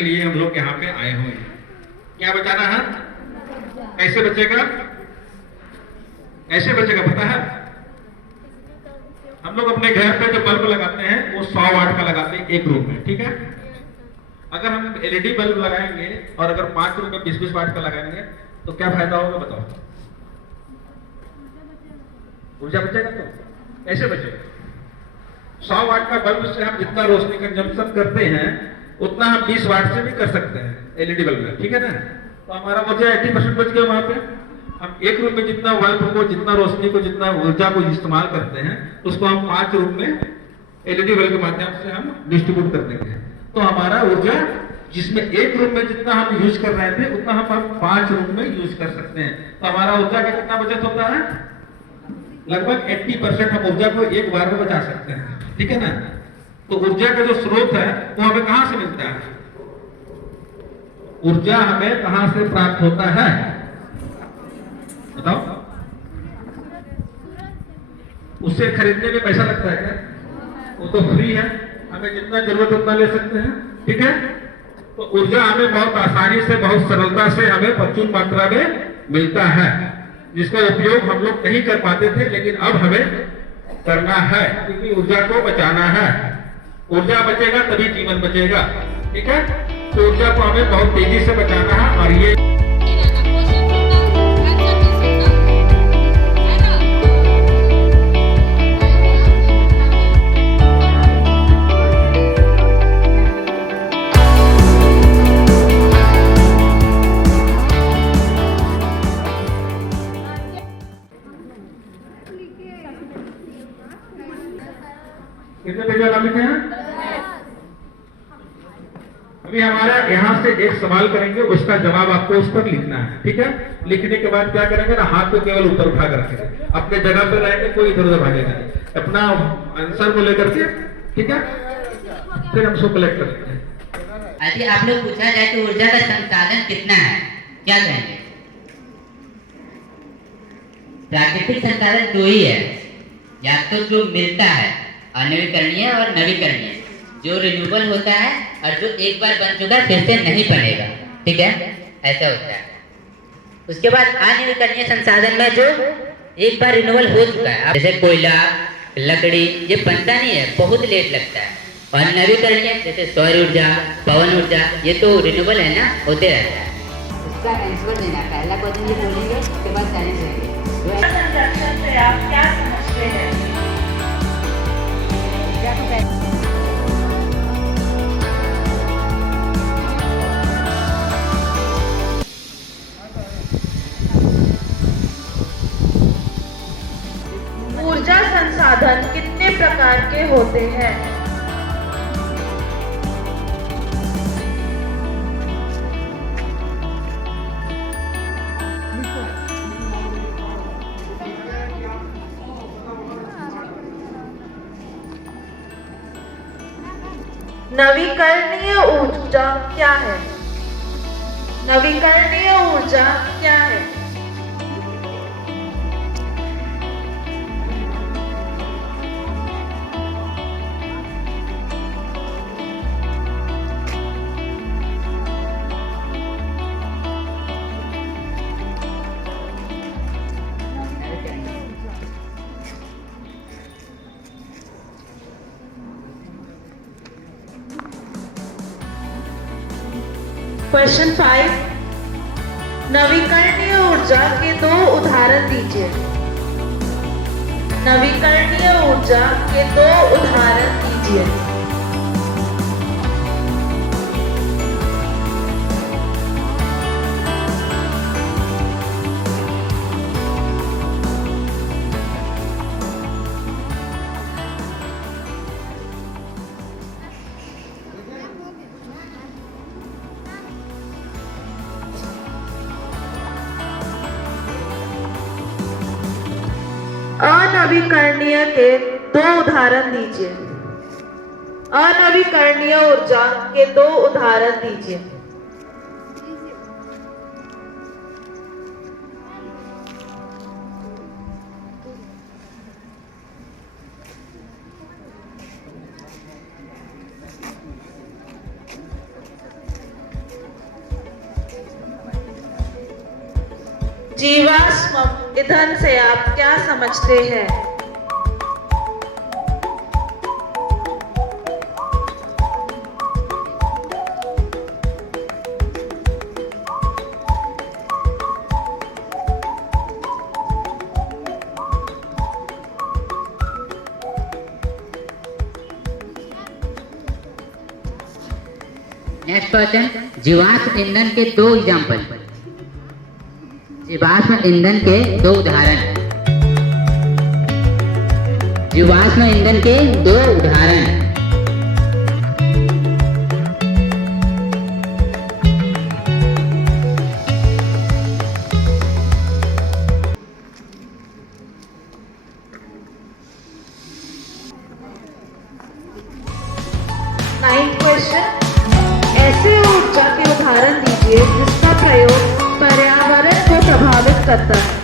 के लिए हम लोग यहाँ पे आए हुए हैं। क्या बचाना है? कैसे बचेगा? कैसे बचेगा पता है? हम लोग अपने घर पे जो बल्ब लगाते हैं वो 100 वाट का लगाते हैं एक रूम में, ठीक है? अगर हम एलईडी बल्ब लगाएंगे और अगर 5 रूम में 20-20 वाट का लगाएंगे तो क्या फायदा होगा बताओ? ऊर्जा बचेगा तो कैसे बचेगा? 100 वाट का बल्ब से हम जितना रोशनी कंजम्पशन करते हैं उतना हम 20 वाट से भी कर सकते हैं एलईडी बल्ब में, ठीक है ना? तो हमारा ऊर्जा 80% बच गया वहां पे। हम एक रूम में जितना बल्ब को, जितना रोशनी को, जितना ऊर्जा को इस्तेमाल करते हैं उसको हम 5 रूम में एलईडी बल्ब के माध्यम से हम डिस्ट्रीब्यूट कर देंगे। तो हमारा ऊर्जा जिसमें एक रूम में जितना हम यूज कर रहे थे उतना हम 5 रूम में यूज कर सकते हैं। तो हमारा ऊर्जा का कितना बचत होता है? लगभग 80% हम ऊर्जा को एक बार में बचा सकते हैं, ठीक है ना? तो ऊर्जा का जो स्रोत है वो हमें कहां से मिलता है? ऊर्जा हमें कहां से प्राप्त होता है बताओ? उससे खरीदने में पैसा लगता है क्या? वो तो फ्री है, हमें जितना जरूरत उतना ले सकते हैं, ठीक है? तो ऊर्जा हमें बहुत आसानी से, बहुत सरलता से हमें प्रचुर मात्रा में मिलता है, जिसका उपयोग हम लोग नहीं कर पाते थे, लेकिन अब हमें करना है क्योंकि ऊर्जा को बचाना है। ऊर्जा बचेगा तभी जीवन बचेगा, ठीक है? तो ऊर्जा को हमें बहुत तेजी से बचाना है। और ये कितने पेज वाला लिखे हैं? अभी हमारा यहाँ से एक सवाल करेंगे, उसका जवाब आपको उस पर लिखना है, ठीक है? लिखने के बाद क्या करेंगे ना, हाथ को केवल ऊपर उठा कर रखेंगे, अपने जगह पर रहेंगे, कोई इधर उधर भागेगा नहीं, अपना आंसर को लेकर के, ठीक है? फिर हम उसको कलेक्ट करेंगे। यदि आप लोग पूछा जाए तो ऊर्जा का संसाधन कितना है, क्या कहेंगे? प्राकृतिक संसाधन 2 ही है, या तो जो मिलता है अनवीकरणीय और नवीकरणीय, जो रिन्यूएबल होता है और जो एक बार बन चुका है फिर से नहीं बनेगा, ठीक है? ऐसा होता है। उसके बाद अनवीकरणीय संसाधन में जो एक बार रिन्यूएबल हो चुका है, जैसे कोयला, लकड़ी, ये बनता नहीं है, बहुत लेट लगता है। और नवीकरणीय जैसे सौर ऊर्जा, पवन ऊर्जा, ये तो रिन्यूएबल है ना, होते रहता है। उसका आंसर देना, पहला क्वेश्चन ये बोलेंगे, उसके बाद चैलेंज देंगे। कंजक्शन से आप क्या समझते हैं? ऊर्जा संसाधन कितने प्रकार के होते हैं? नवीकरणीय ऊर्जा क्या है? नवीकरणीय ऊर्जा क्या है? क्वेश्चन 5, नवीकरणीय ऊर्जा के 2 उदाहरण दीजिए। नवीकरणीय ऊर्जा के 2 उदाहरण दीजिए। अनवीकरणीय के 2 उदाहरण दीजिए। अनवीकरणीय ऊर्जा के 2 उदाहरण दीजिए। जीवाश्म ईंधन से आप क्या समझते हैं? नेक्स्ट क्वेश्चन, जीवाश्म ईंधन के दो एग्जाम्पल। जीवाश्म ईंधन के दो उदाहरण। जीवाश्म ईंधन के दो उदाहरण। नाइन्थ क्वेश्चन, ऐसे ऊर्जा के उदाहरण दीजिए जिसका प्रयोग पर्यावरण को प्रभावित करता है।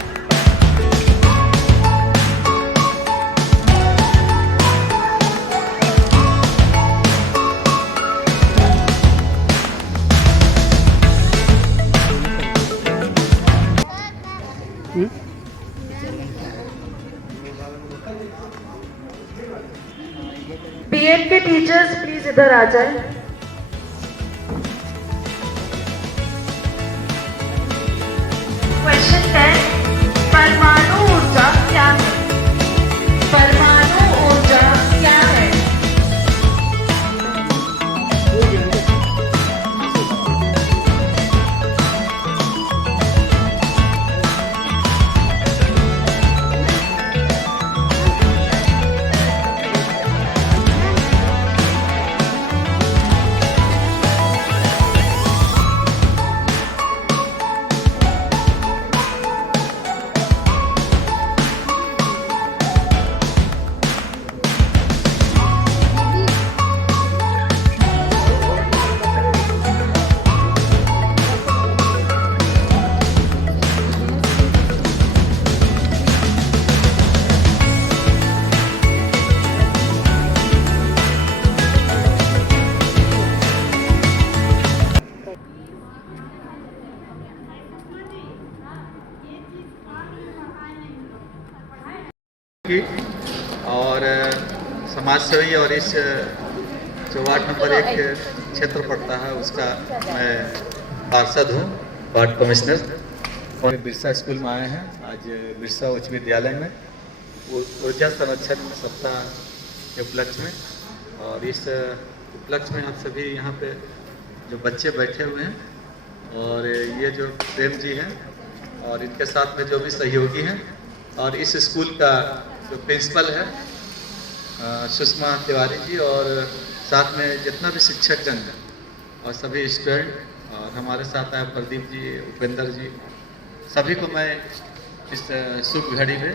बीएड के टीचर्स प्लीज इधर आ जाए। क्वेश्चन 10, परमाणु ऊर्जा क्या है? परमाणु ऊर्जा क्या है? की और समाज सेवी और इस जो वार्ड नंबर 1 क्षेत्र पड़ता है उसका मैं पार्षद हूँ, वार्ड कमिश्नर। और बिरसा स्कूल में आए हैं आज बिरसा उच्च विद्यालय में ऊर्जा संरक्षण सप्ताह के उपलक्ष्य में। और इस उपलक्ष्य में आप सभी यहाँ पे जो बच्चे बैठे हुए हैं और ये जो प्रेम जी हैं और इनके साथ में जो भी सहयोगी हैं और इस स्कूल का जो प्रिंसिपल है सुषमा तिवारी जी और साथ में जितना भी शिक्षकगण है और सभी स्टूडेंट और हमारे साथ आए प्रदीप जी, उपेंद्र जी, सभी को मैं इस शुभ घड़ी में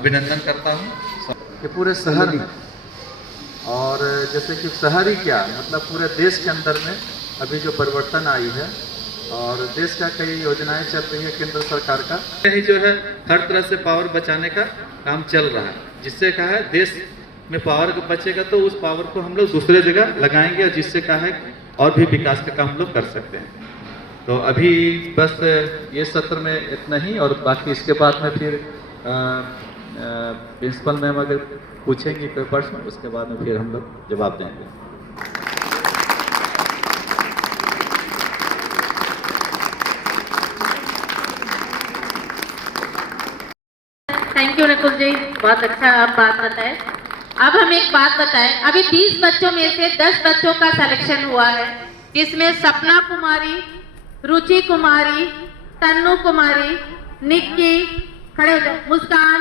अभिनंदन करता हूँ कि पूरे शहर में और जैसे कि शहर ही क्या मतलब पूरे देश के अंदर में अभी जो परिवर्तन आई है और देश का कई योजनाएं चल रही है केंद्र सरकार का ही जो है हर तरह से पावर बचाने का काम चल रहा है, जिससे कहा है देश में पावर बचेगा तो उस पावर को हम लोग दूसरे जगह लगाएंगे और जिससे कहा है और भी विकास का काम हम लोग कर सकते हैं। तो अभी बस ये सत्र में इतना ही और बाकी इसके बाद में फिर प्रिंसिपल मैम अगर पूछेंगी कोई प्रश्न उसके बाद में फिर हम लोग जवाब देंगे। थैंक यू नकुल जी, बहुत अच्छा आप बात बताएं। अब हम एक बात बताएं, अभी 20 बच्चों में से 10 बच्चों का सिलेक्शन हुआ है जिसमें सपना कुमारी, रुचि कुमारी, तन्नू कुमारी, निक्की, खड़े हो जाओ, मुस्कान,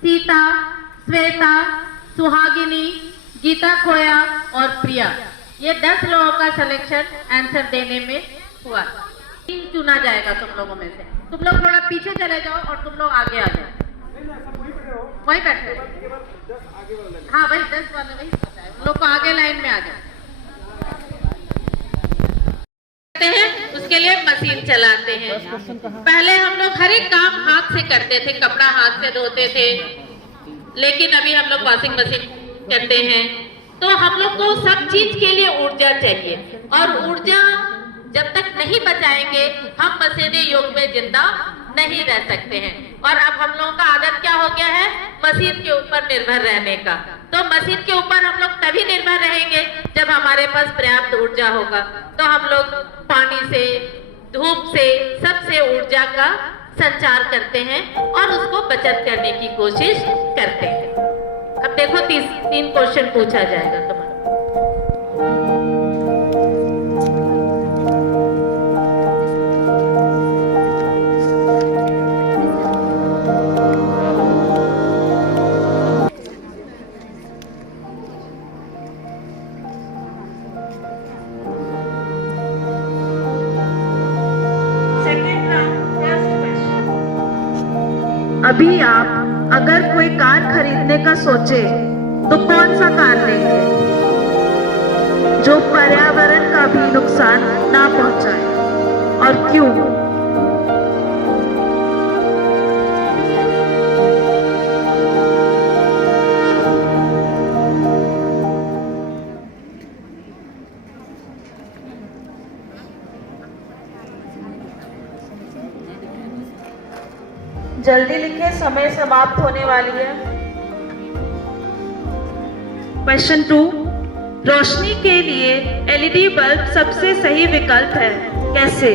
सीता, श्वेता, सुहागिनी, गीता खोया और प्रिया, ये 10 लोगों का सिलेक्शन आंसर देने में हुआ। 3 चुना जाएगा तुम लोगों में से। तुम लोग थोड़ा पीछे चले जाओ और तुम लोग आगे आ जाओ, वही बैठे। हाँ वही 10 वाले वही बताए, उन लोग को आगे लाइन में आ जाओ। हैं उसके लिए मशीन चलाते हैं। पहले हम लोग हर एक काम हाथ से करते थे, कपड़ा हाथ से धोते थे, लेकिन अभी हम लोग वॉशिंग मशीन करते हैं। तो हम लोग को सब चीज के लिए ऊर्जा चाहिए और ऊर्जा जब तक नहीं बचाएंगे हम मशीनी युग में जिंदा नहीं रह सकते हैं। और अब हम लोगों का आदत क्या हो गया है, मशीन के ऊपर निर्भर रहने का। तो मशीन के ऊपर हम लोग तभी निर्भर रहेंगे जब हमारे पास पर्याप्त ऊर्जा होगा। तो हम लोग पानी से, धूप से, सबसे ऊर्जा का संचार करते हैं और उसको बचत करने की कोशिश करते हैं। अब देखो 3 क्वेश्चन पूछा जाएगा तुम्हारा। अभी आप अगर कोई कार खरीदने का सोचे तो कौन सा कार लेंगे जो पर्यावरण का भी नुकसान ना पहुंचाए और क्यों? जल्दी लिखिए, समय समाप्त होने वाली है। क्वेश्चन 2, रोशनी के लिए एलईडी बल्ब सबसे सही विकल्प है, कैसे?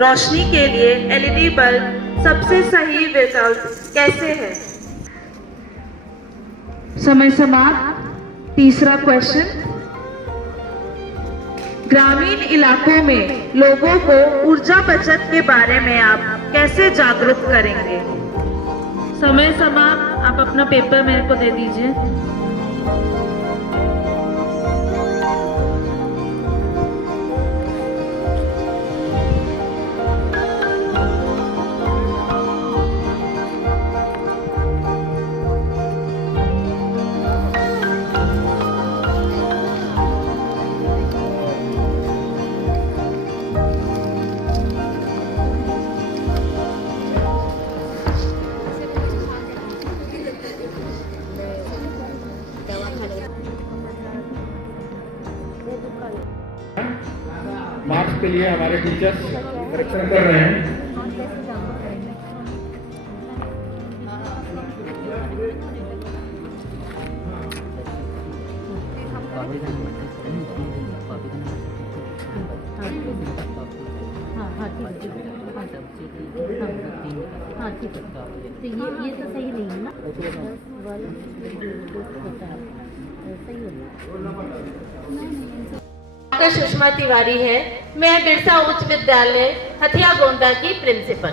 रोशनी के लिए एलईडी बल्ब सबसे सही विकल्प कैसे है? समय समाप्त। तीसरा क्वेश्चन, ग्रामीण इलाकों में लोगों को ऊर्जा बचत के बारे में आप कैसे जागरूक करेंगे? समय समाप्त। आप अपना पेपर मेरे को दे दीजिए। मार्क्स के लिए हमारे टीचर्स करेक्शन कर रहे हैं। ये तो सही नहीं है ना। डॉक्टर सुषमा तिवारी है, मैं बिरसा उच्च विद्यालय हथिया गोंडा की प्रिंसिपल।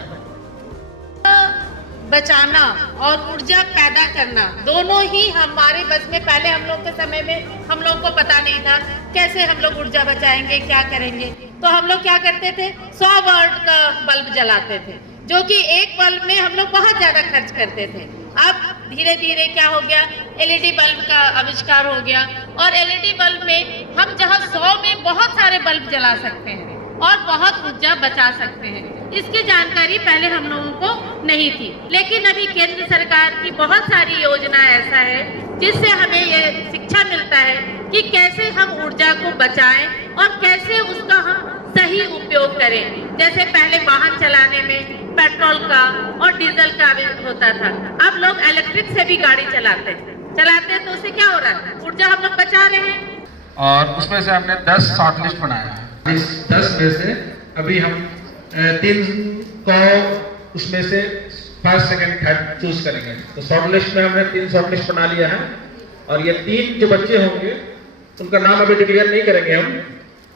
बचाना और ऊर्जा पैदा करना दोनों ही हमारे बस में। पहले हम लोग के समय में हम लोग को पता नहीं था कैसे हम लोग ऊर्जा बचाएंगे, क्या करेंगे। तो हम लोग क्या करते थे, 100 वाट का बल्ब जलाते थे, जो कि एक बल्ब में हम लोग बहुत ज्यादा खर्च करते थे। अब धीरे धीरे क्या हो गया, एलईडी बल्ब का आविष्कार हो गया और एलईडी बल्ब में हम जहां 100 में बहुत सारे बल्ब जला सकते हैं और बहुत ऊर्जा बचा सकते हैं। इसकी जानकारी पहले हम लोगों को नहीं थी, लेकिन अभी केंद्र सरकार की बहुत सारी योजना ऐसा है जिससे हमें ये शिक्षा मिलता है कि कैसे हम ऊर्जा को बचाएं और कैसे उसका हम सही उपयोग करें। जैसे पहले वाहन चलाने में पेट्रोल का और डीजल का भी होता था, अब लोग इलेक्ट्रिक से भी गाड़ी चलाते हैं। तो उससे क्या हो रहा है, ऊर्जा हम लोग बचा रहे हैं। और उसमें से हमने 10 शॉर्ट लिस्ट बनाया है। इस 10 में से अभी हम 3 को उसमें से फर्स्ट सेकंड थर्ड चूज करेंगे। तो शॉर्ट लिस्ट में हमने 3 शॉर्ट लिस्ट बना लिया है और ये 3 जो बच्चे होंगे उनका नाम अभी डिक्लेयर नहीं करेंगे हम,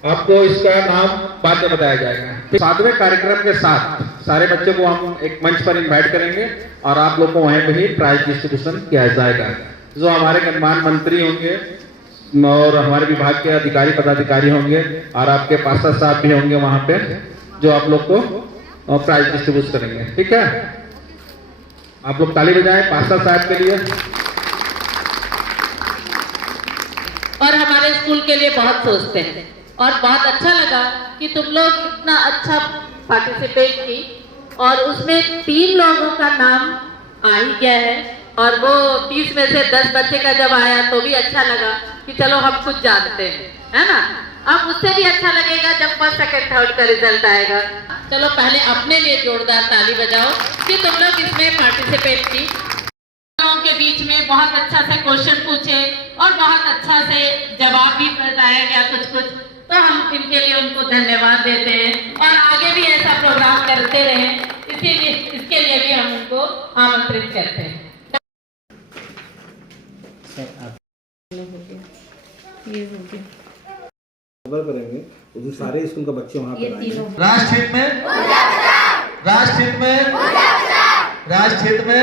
आपको इसका नाम बाद में बताया जाएगा। फिर 7वें कार्यक्रम के साथ सारे बच्चों को हम एक मंच पर इनवाइट करेंगे और आप लोग को वहीं पे ही प्राइज डिस्ट्रीब्यूशन किया जाएगा। जो हमारे गणमान्य मंत्री होंगे और हमारे विभाग के अधिकारी पदाधिकारी होंगे और आपके पार्षद साहब भी होंगे वहां पे, जो आप लोग को प्राइज डिस्ट्रीब्यूट करेंगे। ठीक है, आप लोग ताली बजाएं पार्षद साहब के लिए। और हमारे स्कूल के लिए बहुत सोचते हैं और बहुत अच्छा लगा कि तुम लोग इतना अच्छा पार्टिसिपेट की और उसमें 3 लोगों का नाम आ ही गया है और वो 30 में से 10 बच्चे का जब आया तो भी अच्छा लगा कि चलो हम कुछ जानते हैं, है ना। अब उससे भी अच्छा लगेगा जब फर्स्ट सेकंड थर्ड का रिजल्ट आएगा। चलो पहले अपने लिए जोरदार ताली बजाओ कि तुम लोग इसमें पार्टिसिपेट की। लोगों के बीच में बहुत अच्छा से क्वेश्चन पूछे और बहुत अच्छा से जवाब भी बताया गया कुछ, तो हम इनके लिए उनको धन्यवाद देते हैं और आगे भी ऐसा प्रोग्राम करते रहें, इसीलिए इसके लिए भी हम उनको आमंत्रित करते हैं। खबर करेंगे उस सारे स्कूल का बच्चे वहाँ पर आएंगे। राष्ट्रहित में